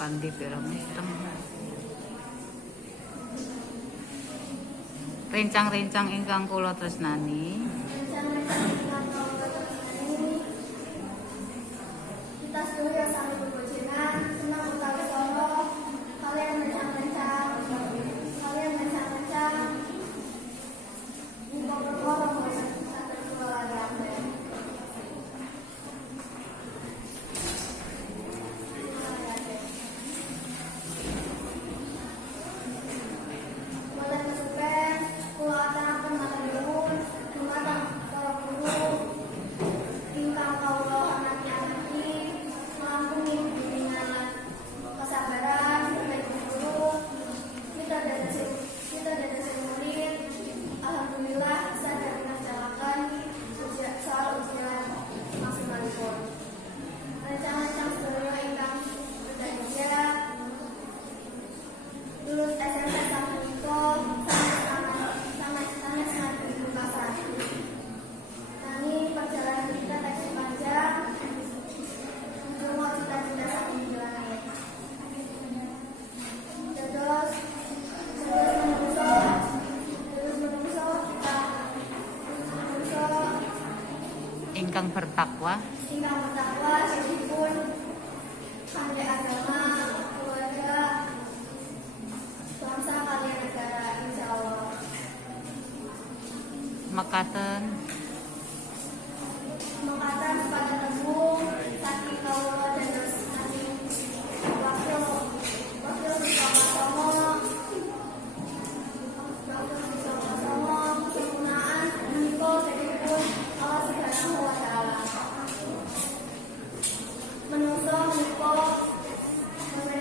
Pandi pirang hitam. Rencang-rencang ingkang kula tresnani. Kita sedaya sami bebujengan, senang utawi solo, kalian rencang-rencang, muga perkara bosan saged kula layaken. Boten kesupen, kula aturaken matur nuwun dumateng para guru ingkang kawula anaki-anaki nglampuni bimbingan kesabaran sebagai guru kita dados murid. Alhamdulillah bisa dilaksanakan soal ujian maksimalipun. Rencang-rencang sedaya ingkang berbahagia lulus SMP sapunika sangat berkesan. Nanging perjalanan kita tasih panjang, menjumpa cita-cita saking langit. Terus Ingkang bertakwa. ingkang bertakwa pun pandai agama, keluarga, bangsa kalian negara, insya Allah. Mekaten Mengatakan kepada temu saking kawula dan saking wakil bersama-sama kesempurnaan menika saking Allah Subhanahu wa taala. Menungso menika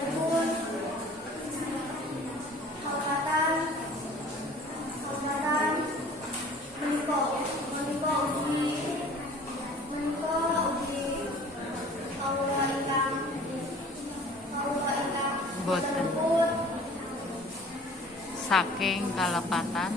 pun halkatan menika uji kawula ingkang boten pun saking kalepatan